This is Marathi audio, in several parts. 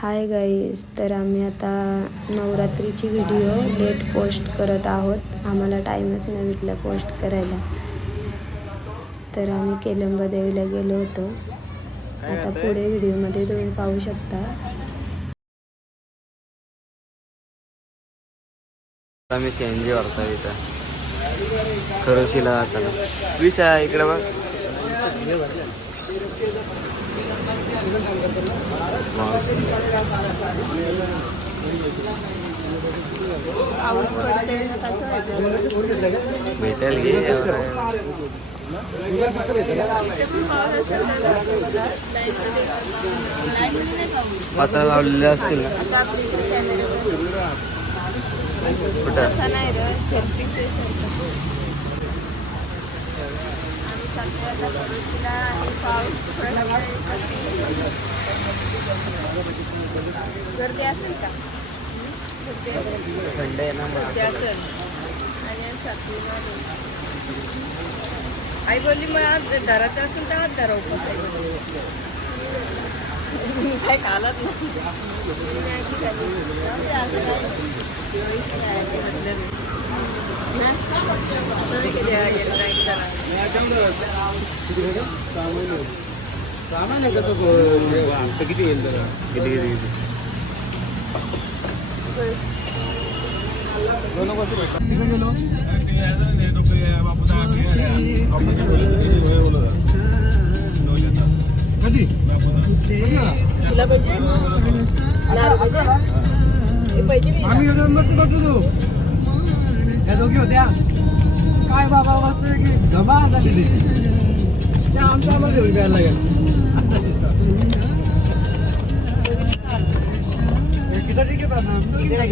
हाय गाईज, तर आम्ही आता नवरात्रीची व्हिडिओ लेट पोस्ट करत आहोत. आम्हाला टाईमच नाही भेटला पोस्ट करायला. तर आम्ही केलंबा देवीला गेलो होतो. आता पुढे व्हिडिओमध्ये तुम्ही पाहू शकता. आम्ही CNG वापरतो इथं खरोशीला जाताना. विषय इकडे बघ. भेटेल की पात्र लावलेले असतील ना. कुठं गर्दी असेल का? संडे ना असेल. आई बोलली मग आज धराचं असेल तर आज धरा उपास काय खालत किती येईल किती तुला पाहिजे त्या दोघी होत्या काय बाबा वाटतोय की धमा झालेली त्या आमच्या मध्ये घेऊन जायला लागेल. ठीक आहे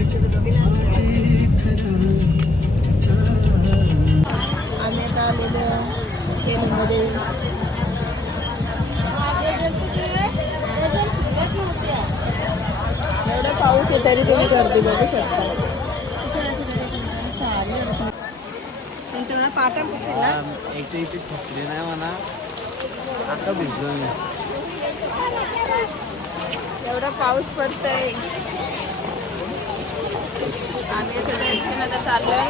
आम्ही आता आलेलो केलंमध्ये. एवढा पाऊस आहे तरी तुम्ही गर्दी बघू शकता. पाटा पुसेल ना एक तर इथे छत्री नाही म्हणा. आता भिजलो मी. एवढा पाऊस पडतोय. आम्ही आता दर्शनाला चाललोय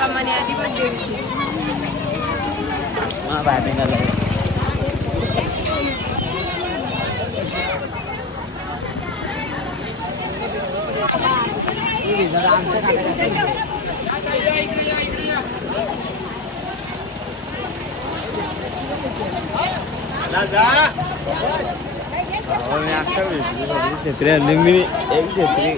कमानी आधी पण देवीची. बाहेर निघाला मी अख्खा छत्री आणली मी. एक छत्री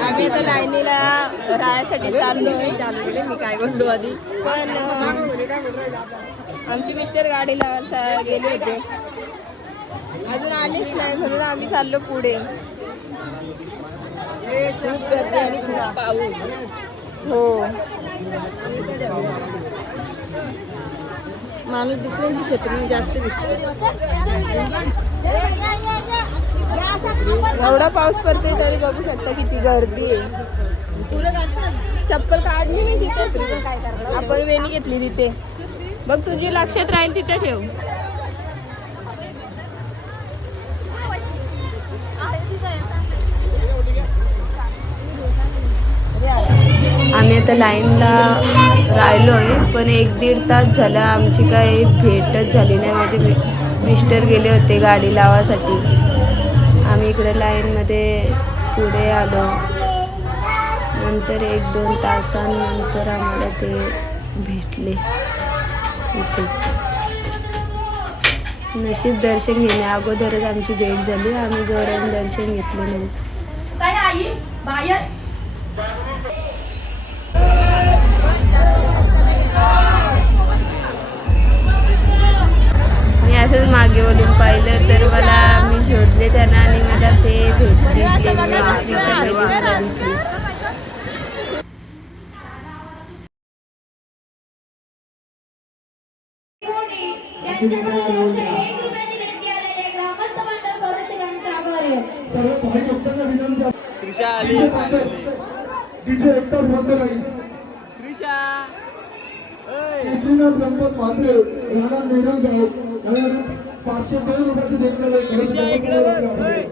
आम्ही आता लाईनीला राहायसाठी चाललोय. मी काय बोललो आधी, पण आमची मिस्टर गाडीला गेले होते, अजून आलीच नाही, म्हणून आम्ही चाललो पुढे. खूप गर्दी आणि खूप पाऊस. हो, माणूस दुसऱ्यांची छत्री जास्त दिसतो. एवढा पाऊस पडते तरी बघू शकता किती गर्दी आहे. चप्पल काढली मी तिथे. आपण वेणी घेतली तिथे. बघ, तुझी लक्षात राहील तिथे ठेव. आम्ही आता लाईनला राहिलोय, पण 1-1.5 तास झाला आमची काही भेटच झाली नाही. माझे मिस्टर गेले होते गाडी लावासाठी. आम्ही इकडे लाईनमध्ये पुढे आलो. नंतर 1-2 तासांनंतर आम्हाला ते भेटले इथेच. नशीब दर्शन घेण्या अगोदरच आमची भेट झाली. आम्ही जोराने दर्शन घेतलं नव्हतं. मी असंच मागे वळून पाहिलं तर मी शोधले त्यांना आणि मला ते दिसले. मला दिसली. सर्व तिथे एकटाच बंद नाही. श्रीनाथ गणपत म्हात्रे राणा नेरंगाव यांना 502 रुपयाची देणगी आहे.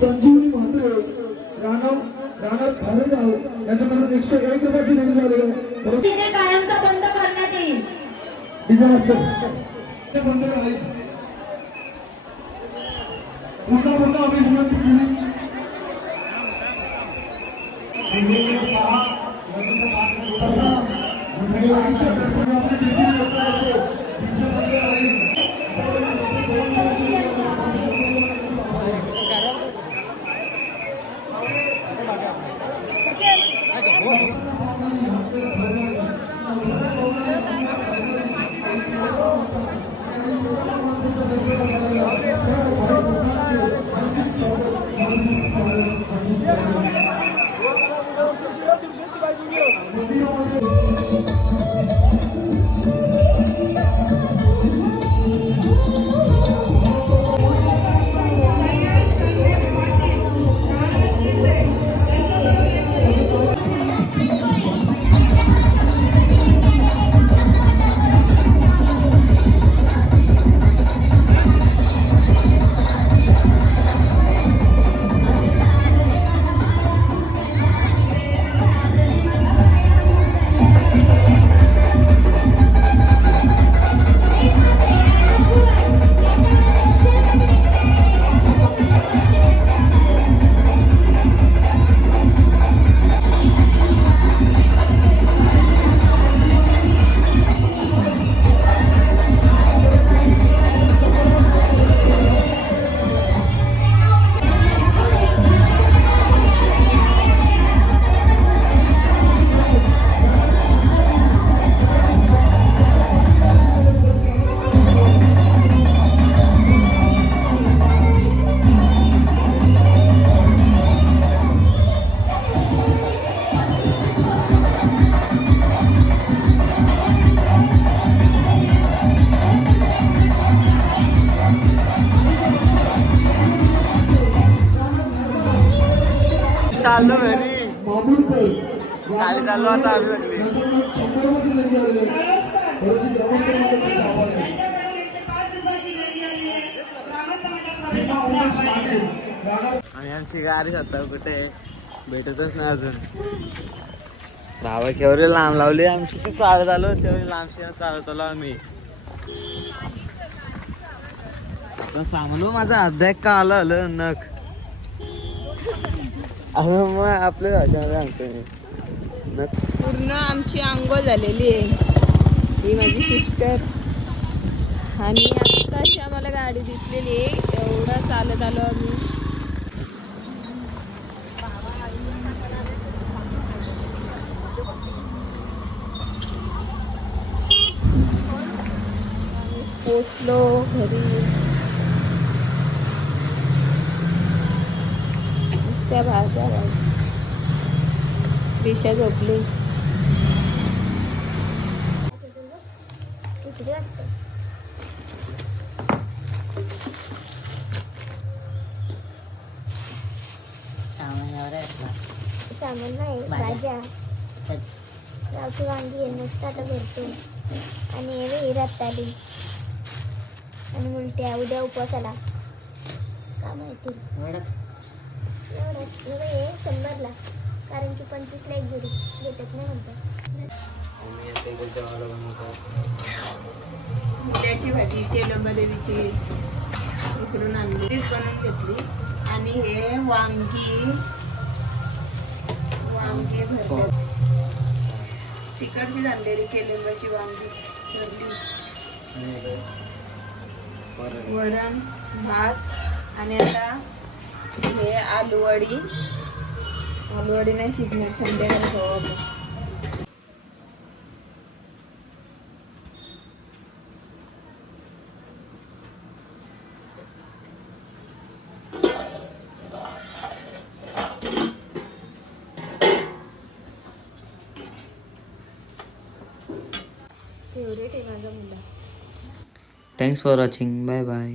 संजीवनी म्हात्रे राणा खारेगाव यांच्याकडून 101 रुपयाची देणगी आलेली आहे. डीजे कायमचा बंद करण्यात येईल. डीजे मास्टर ते बंद आहे. पुन्हा आम्ही विनंती केली. चाललो घरी. मामुलकर खाली चाललो आता आम्ही सगळी. आणि आमची गाडी आता कुठे भेटतच नाही अजून. बाबा केवढे लांब लावली. आम्ही किती चालत आलो तेवढी लांबशी चालत आलो आम्ही. आता सांगलो माझा अध्याय का आलं नख. अरे मग आपल्या भाषेमध्ये सांगतोय मी. पूर्ण आमची आंघोळ झालेली आहे. ही माझी सिस्टर आणि आत्ताशी आम्हाला गाडी दिसलेली आहे. एवढा चालत आलो आम्ही. पोचलो घरी. त्या भाज्या दिशा झोपली. सामान नाही भाज्या गावठी वांगी आहे मस्त आता भरतो. आणि हे रताळी आणि मुलट्या उद्या उपवासाला का माहिती एवढं हे 100ला कारण की 25ला एक जोडी भेटत नाही म्हणतात. मुल्याची भाजी तेलंबदेवीची इकडून आणली तीच बनवून घेतली. आणि हे वांगी भरतात. तिकडची झालेली केलेंबाची वांगी भरली. वरण भात आणि आता हे आलूवडी नाही शिजणार. संध्याकाळी खाऊ आपण. फेवरेट आहे माझा मुलगा. Thanks for watching. Bye bye.